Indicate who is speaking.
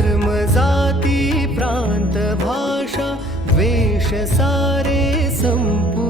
Speaker 1: धर्म जाती प्रांत भाषा वेश सारे संपू